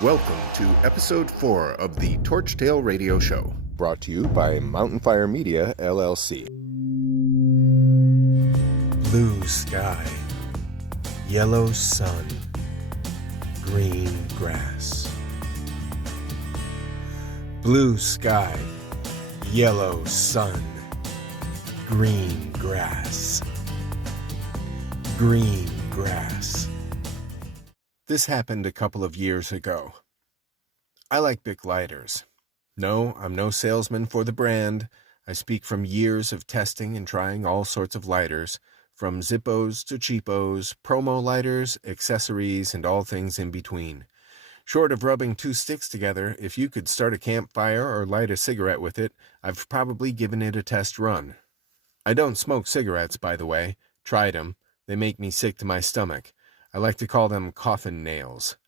Welcome to episode 4 of the Torchtale Radio Show, Brought to you by Mountain Fire Media, LLC. Blue sky, yellow sun, green grass. Blue sky, yellow sun, green grass. Green grass. This happened a couple of years ago. I like Bic lighters. No, I'm no salesman for the brand. I speak from years of testing and trying all sorts of lighters, from Zippos to cheapos, promo lighters, accessories, and all things in between. Short of rubbing two sticks together, if you could start a campfire or light a cigarette with it, I've probably given it a test run. I don't smoke cigarettes, by the way. Tried them. They make me sick to my stomach. I like to call them coffin nails.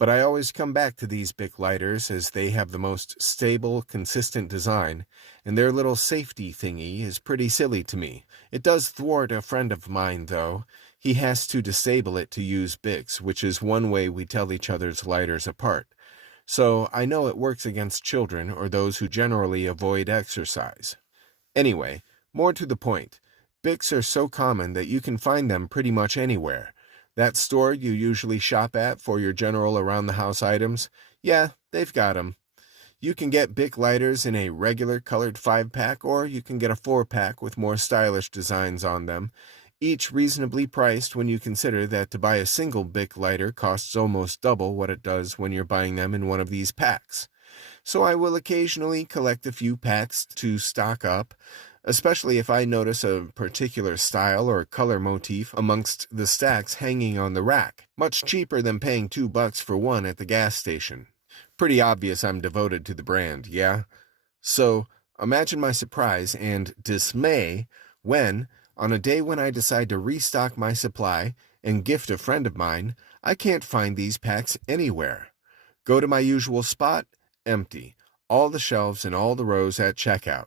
But I always come back to these Bic lighters as they have the most stable, consistent design, and their little safety thingy is pretty silly to me. It does thwart a friend of mine, though. He has to disable it to use Bics, which is one way we tell each other's lighters apart. So I know it works against children or those who generally avoid exercise. Anyway, more to the point, Bics are so common that you can find them pretty much anywhere. That store you usually shop at for your general around-the-house items, yeah, they've got 'em. You can get Bic lighters in a regular colored 5-pack, or you can get a 4-pack with more stylish designs on them, each reasonably priced when you consider that to buy a single Bic lighter costs almost double what it does when you're buying them in one of these packs. So I will occasionally collect a few packs to stock up, especially if I notice a particular style or color motif amongst the stacks hanging on the rack. Much cheaper than paying $2 for one at the gas station. Pretty obvious I'm devoted to the brand, yeah? So, imagine my surprise and dismay when, on a day when I decide to restock my supply and gift a friend of mine, I can't find these packs anywhere. Go to my usual spot, empty. All the shelves and all the rows at checkout.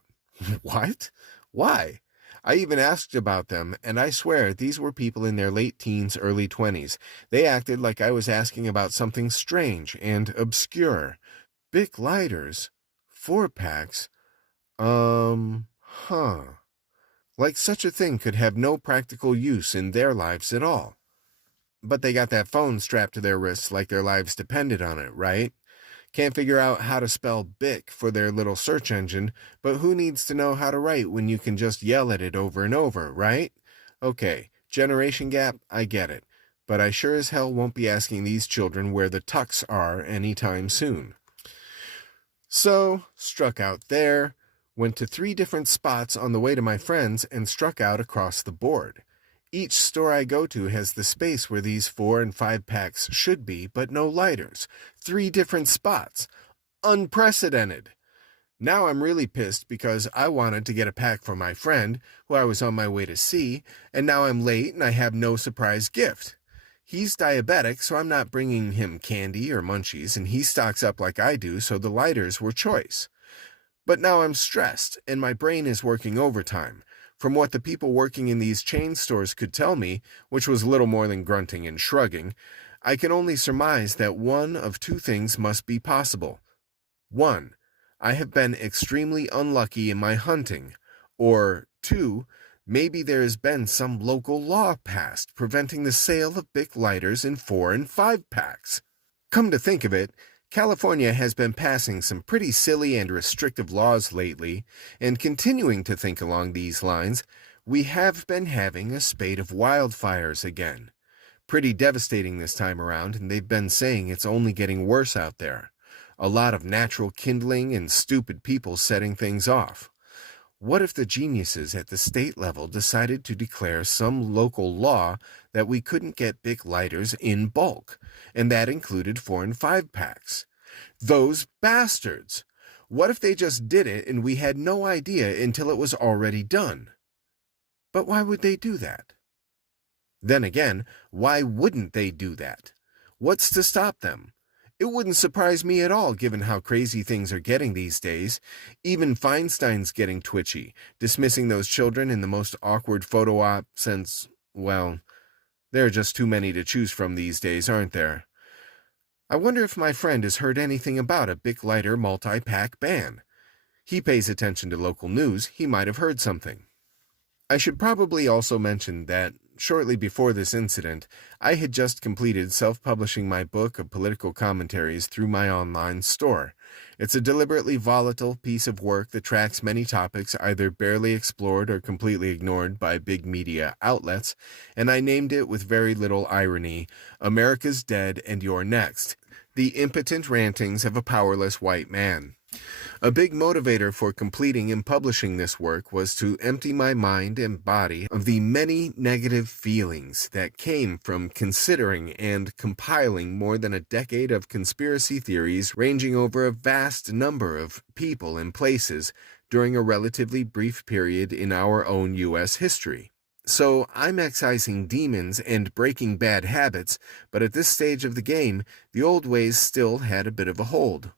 What? Why? I even asked about them, and I swear these were people in their late teens, early 20s. They acted like I was asking about something strange and obscure. Bic lighters? 4-packs? Like such a thing could have no practical use in their lives at all. But they got that phone strapped to their wrists like their lives depended on it, right? Can't figure out how to spell Bic for their little search engine, but who needs to know how to write when you can just yell at it over and over, right? Okay, generation gap, I get it, but I sure as hell won't be asking these children where the tucks are anytime soon. So, struck out there, went to 3 different spots on the way to my friend's and struck out across the board. Each store I go to has the space where these 4- and 5-packs should be, but no lighters. 3 different spots. Unprecedented. Now I'm really pissed because I wanted to get a pack for my friend, who I was on my way to see, and now I'm late and I have no surprise gift. He's diabetic, so I'm not bringing him candy or munchies, and he stocks up like I do, so the lighters were choice. But now I'm stressed, and my brain is working overtime. From what the people working in these chain stores could tell me, which was little more than grunting and shrugging, I can only surmise that one of 2 things must be possible. 1, I have been extremely unlucky in my hunting, or 2, maybe there has been some local law passed preventing the sale of Bic lighters in 4- and 5-packs. Come to think of it, California has been passing some pretty silly and restrictive laws lately, and continuing to think along these lines, we have been having a spate of wildfires again. Pretty devastating this time around, and they've been saying it's only getting worse out there. A lot of natural kindling and stupid people setting things off. What if the geniuses at the state level decided to declare some local law that we couldn't get Bic lighters in bulk, and that included 4- and 5-packs? Those bastards! What if they just did it and we had no idea until it was already done? But why would they do that? Then again, why wouldn't they do that? What's to stop them? It wouldn't surprise me at all given how crazy things are getting these days. Even Feinstein's getting twitchy, dismissing those children in the most awkward photo op since, well, there are just too many to choose from these days, aren't there? I wonder if my friend has heard anything about a Bic lighter multi-pack ban. He pays attention to local news, he might have heard something. I should probably also mention that, shortly before this incident, I had just completed self-publishing my book of political commentaries through my online store. It's a deliberately volatile piece of work that tracks many topics either barely explored or completely ignored by big media outlets, and I named it with very little irony, America's Dead and You're Next, the impotent rantings of a powerless white man. A big motivator for completing and publishing this work was to empty my mind and body of the many negative feelings that came from considering and compiling more than a decade of conspiracy theories ranging over a vast number of people and places during a relatively brief period in our own U.S. history. So I'm excising demons and breaking bad habits, but at this stage of the game, the old ways still had a bit of a hold.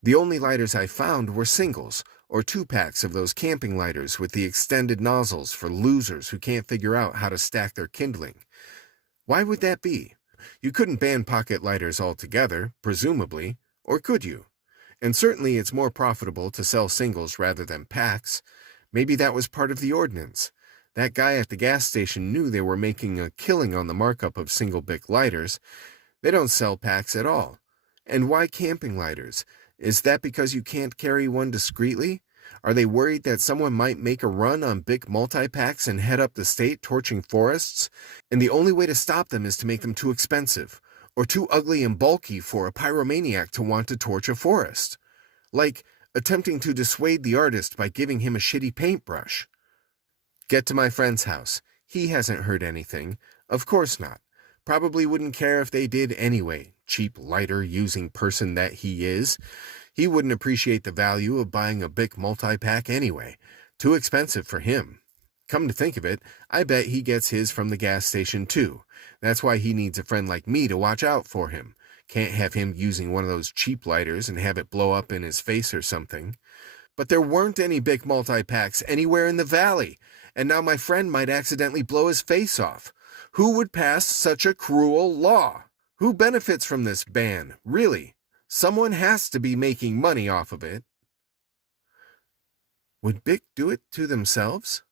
The only lighters I found were singles, or 2-packs of those camping lighters with the extended nozzles for losers who can't figure out how to stack their kindling. Why would that be? You couldn't ban pocket lighters altogether, presumably, or could you? And certainly it's more profitable to sell singles rather than packs. Maybe that was part of the ordinance. That guy at the gas station knew they were making a killing on the markup of single Bic lighters. They don't sell packs at all. And why camping lighters? Is that because you can't carry one discreetly? Are they worried that someone might make a run on Bic multi-packs and head up the state torching forests? And the only way to stop them is to make them too expensive, or too ugly and bulky for a pyromaniac to want to torch a forest. Like attempting to dissuade the artist by giving him a shitty paintbrush. Get to my friend's house. He hasn't heard anything. Of course not. Probably wouldn't care if they did anyway, cheap lighter-using person that he is. He wouldn't appreciate the value of buying a Bic multi-pack anyway. Too expensive for him. Come to think of it, I bet he gets his from the gas station too. That's why he needs a friend like me to watch out for him. Can't have him using one of those cheap lighters and have it blow up in his face or something. But there weren't any Bic multi-packs anywhere in the valley, and now my friend might accidentally blow his face off. Who would pass such a cruel law? Who benefits from this ban, really? Someone has to be making money off of it. Would Bic do it to themselves?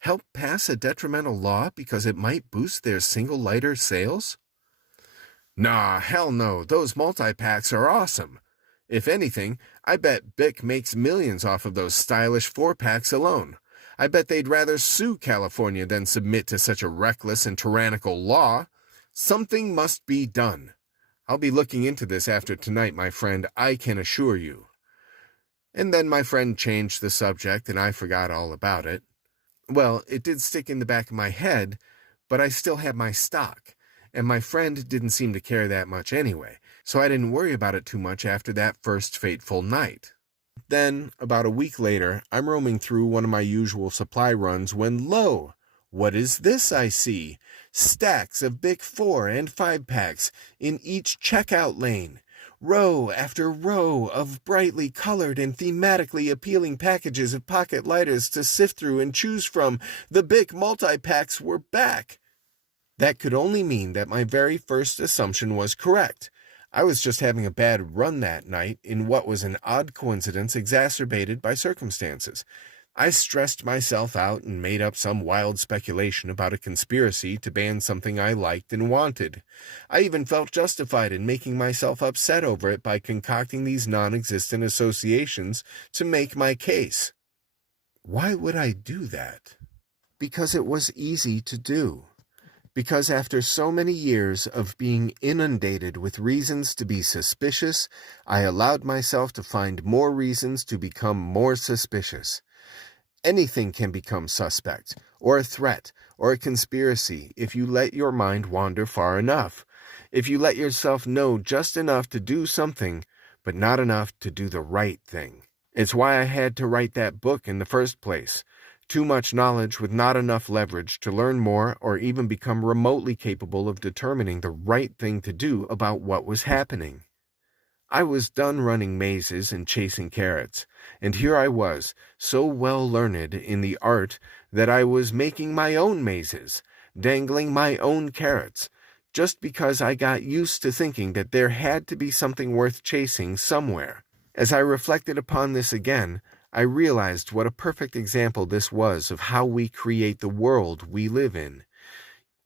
Help pass a detrimental law because it might boost their single lighter sales? Nah, hell no, those multi-packs are awesome. If anything, I bet Bic makes millions off of those stylish 4-packs alone. I bet they'd rather sue California than submit to such a reckless and tyrannical law. Something must be done. I'll be looking into this after tonight, my friend, I can assure you. And then my friend changed the subject and I forgot all about it. Well, it did stick in the back of my head, but I still had my stock, and my friend didn't seem to care that much anyway, so I didn't worry about it too much after that first fateful night. Then, about a week later, I'm roaming through one of my usual supply runs when, lo, what is this I see? Stacks of Bic 4 and 5-packs in each checkout lane. Row after row of brightly colored and thematically appealing packages of pocket lighters to sift through and choose from. The Bic multi-packs were back. That could only mean that my very first assumption was correct. I was just having a bad run that night in what was an odd coincidence exacerbated by circumstances. I stressed myself out and made up some wild speculation about a conspiracy to ban something I liked and wanted. I even felt justified in making myself upset over it by concocting these non-existent associations to make my case. Why would I do that? Because it was easy to do. Because after so many years of being inundated with reasons to be suspicious, I allowed myself to find more reasons to become more suspicious. Anything can become suspect, or a threat, or a conspiracy if you let your mind wander far enough. If you let yourself know just enough to do something, but not enough to do the right thing. It's why I had to write that book in the first place. Too much knowledge with not enough leverage to learn more or even become remotely capable of determining the right thing to do about what was happening. I was done running mazes and chasing carrots, and here I was, so well learned in the art that I was making my own mazes, dangling my own carrots, just because I got used to thinking that there had to be something worth chasing somewhere. As I reflected upon this again, I realized what a perfect example this was of how we create the world we live in,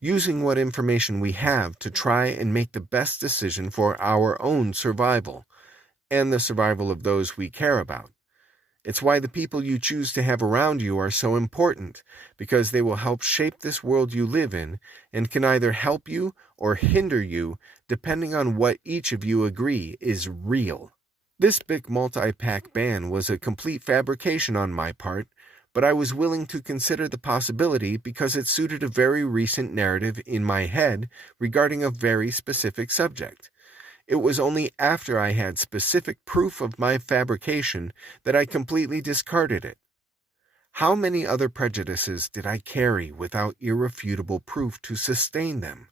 using what information we have to try and make the best decision for our own survival and the survival of those we care about. It's why the people you choose to have around you are so important, because they will help shape this world you live in and can either help you or hinder you depending on what each of you agree is real. This big multi-pack ban was a complete fabrication on my part, but I was willing to consider the possibility because it suited a very recent narrative in my head regarding a very specific subject. It was only after I had specific proof of my fabrication that I completely discarded it. How many other prejudices did I carry without irrefutable proof to sustain them?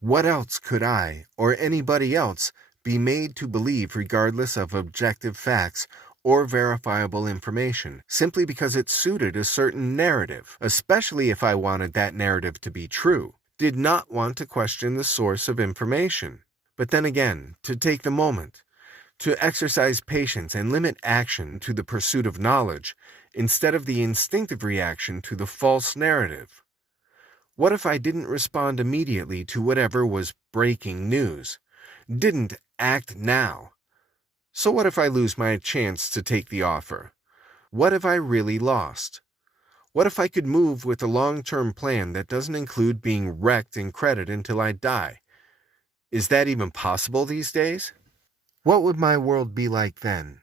What else could I, or anybody else, be made to believe regardless of objective facts or verifiable information, simply because it suited a certain narrative, especially if I wanted that narrative to be true, did not want to question the source of information? But then again, to take the moment, to exercise patience and limit action to the pursuit of knowledge instead of the instinctive reaction to the false narrative. What if I didn't respond immediately to whatever was breaking news? Didn't act now? So what if I lose my chance to take the offer? What have I really lost? What if I could move with a long-term plan that doesn't include being wrecked in credit until I die? Is that even possible these days? What would my world be like then?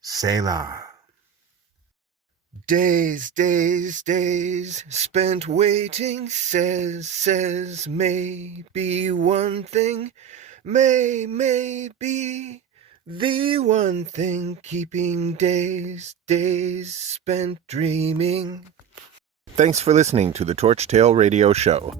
Selah. Days, days, days spent waiting, says, maybe one thing, may be the one thing keeping days, days spent dreaming. Thanks for listening to the Torch Tale Radio Show.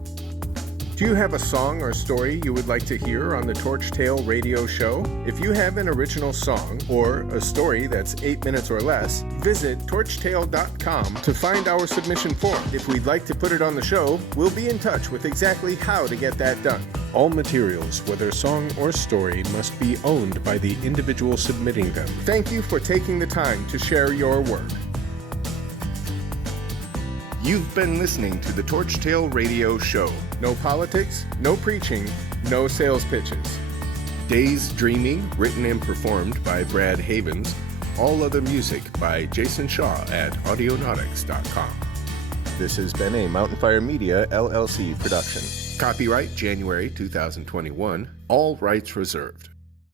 Do you have a song or story you would like to hear on the Torch Tale Radio Show? If you have an original song or a story that's 8 minutes or less, visit torchtale.com to find our submission form. If we'd like to put it on the show, we'll be in touch with exactly how to get that done. All materials, whether song or story, must be owned by the individual submitting them. Thank you for taking the time to share your work. You've been listening to the Torch Tale Radio Show. No politics, no preaching, no sales pitches. Days Dreaming, written and performed by Brad Havens. All other music by Jason Shaw at audionautics.com. This has been a Mountain Fire Media LLC production. Copyright January 2021. All rights reserved.